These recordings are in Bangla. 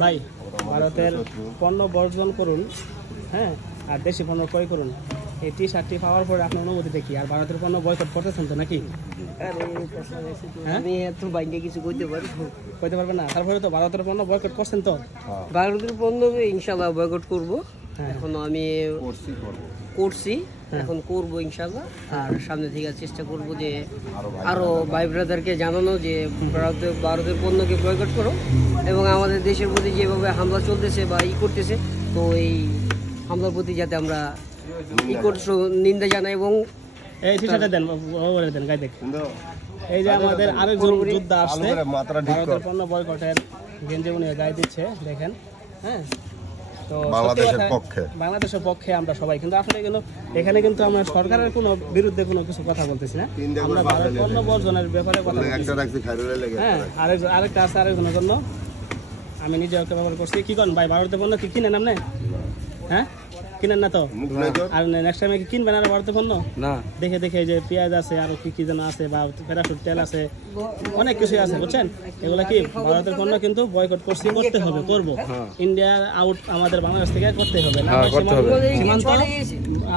ভাই ভারতের পণ্য বর্জন করুন, হ্যাঁ, আর দেশি পণ্য ক্রয় করুন। এই টি শার্টটি পাওয়ার পরে আপনার অনুভূতিটা কি? আর ভারতের পণ্য বয়কট করতেছেন তো নাকি? আমি এত বাইকে কিছু করতে পারবো, কইতে পারবেন না? তারপরে তো ভারতের পণ্য বয়কট করছেন তো? ভারতের পণ্য ইনশাল্লাহ বয়কট করব। হ্যাঁ। এখনো আমি করছি, এখন করব ইনশাল্লাহ। আর সামনে থেকে চেষ্টা করব যে আরো ভাই ব্রাদারকে জানানো যে ভারতের পণ্যকে বয়কট করো, এবং আমাদের দেশের প্রতি যেভাবে হামলা চলতেছে বা করতেছে, তো এই হামলার প্রতি যাতে আমরা নিন্দা জানাই। এবং এই টি শার্টটা দেন, বলে দেন, গায়ে দেখ। এই যে আমাদের আরেকজন যোদ্ধা আসছে ভারতের পণ্য বয়কটের গেঞ্জি উনি গায়ে দিচ্ছে, দেখেন। হ্যাঁ, তো বাংলাদেশের পক্ষে আমরা সবাই, কিন্তু আসলে এখানে কিন্তু আমরা সরকারের কোনো বিরুদ্ধে কোনো কিছু কথা বলতেছি না, আমরা ভারত পণ্য বর্জনের ব্যাপারে কথা বলতেছি। হ্যাঁ, আরেকটা আছে আরেকজনের জন্য, আমি নিজে একটা ব্যবহার করছি। কি করেন ভাই, ভারতের পণ্য কি কিনেন আপনি? হ্যাঁ, কিনেন না তো? আর নেক্সট টাইমে কি কিনবেন আর ভারতের পণ্য? না, দেখে দেখে যে পেঁয়াজ আছে, আর কি যেন আছে, বা প্যারাশুট তেল আছে, অনেক কিছু আছে, বুঝছেন? এগুলা কি ভারতের পণ্য কিন্তু বয়কট করতে হবে, করবো। ইন্ডিয়া আউট আমাদের বাংলাদেশ থেকে করতে হবে, না সীমান্ত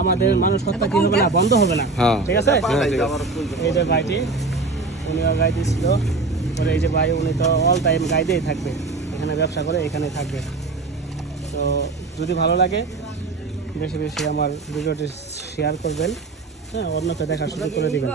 আমাদের মানুষ হত্যা কি হবে না, বন্ধ হবে না, ঠিক আছে? এই যে ভাইটি উনিও গায়ে দিয়েছিল, এই যে ভাই উনি তো অল টাইম গায়ে দিয়েই থাকবে, এখানে ব্যবসা করে এখানে থাকবে। তো যদি ভালো লাগে বেশি বেশি আমার ভিডিওটি শেয়ার করবেন, হ্যাঁ, অন্যকে দেখার সুযোগ করে দিবেন।